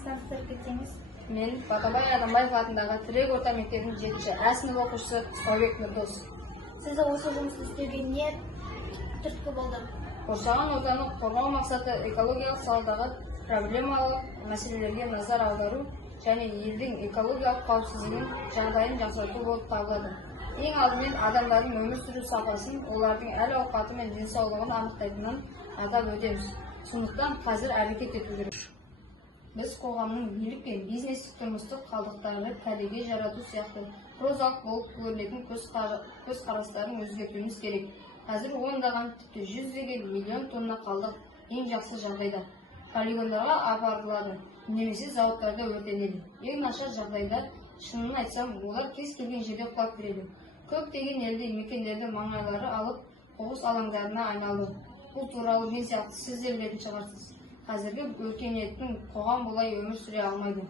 өзіңіз таныстырып кетсеңіз? Мен Батабай Адамбаев атындағы Тірек орта мектебінің 7-ші А сынып оқушысы Құсқабек Нұрдос. Сізді осы жұмысты істеуге не түрткі болды? Қоршаған ортаны қорғау мақсаты экологиялық саладағы проблемалық мәселелерге назар аудару және елдің экологиялық қауіпсіздігін жағдайын жақсарту болып табылады. Ең алдымен адамдардың өмір сүру сапасын, олардың әл-ауқаты мен денсаулығын анықтайтынын атап өтеміз. Сондықтан қазір әрекет ету керек. Біз қоғамның билік пен бизнестік тұрмыстық қалдықтарды кәдеге жарату сияқты прозалық болып көрінетін көзқарастарын өзгертуіміз керек. Қазір ондаған, тіпті жүздеген миллион тонна қалдық ең жақсы жағдайда полигондарға апарылады, немесе зауыттарда өртенеді. Ең нашар жағдайда, шынын айтсам, олар кез келген жерде құлап кіреді. Көптеген елді мекендерді маңайлары алып, қоқыс алаңдарына айналды. Бұл туралы мен сияқты сіз де білетін шығарсыз. Қазіргі өркениеттің қоғам бұлай өмір сүре алмайды.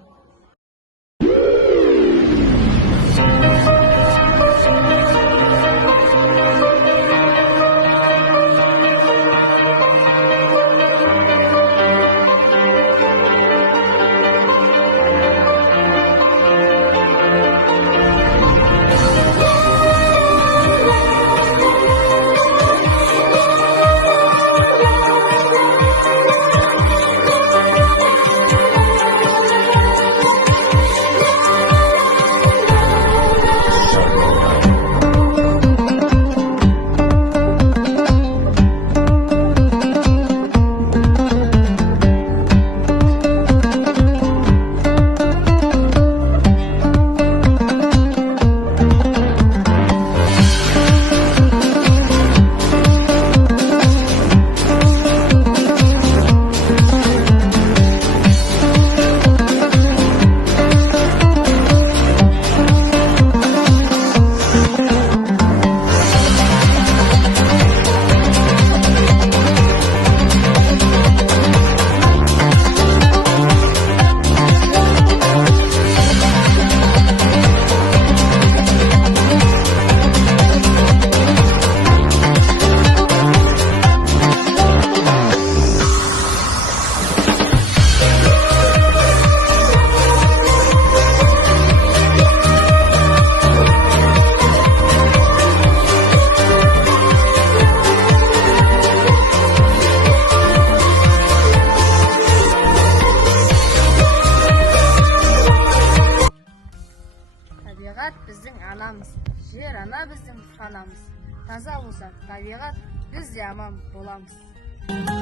Табиғат біздің анамыз, жер ана біздің ханамыз. Таза болса табиғат, біз де аман боламыз.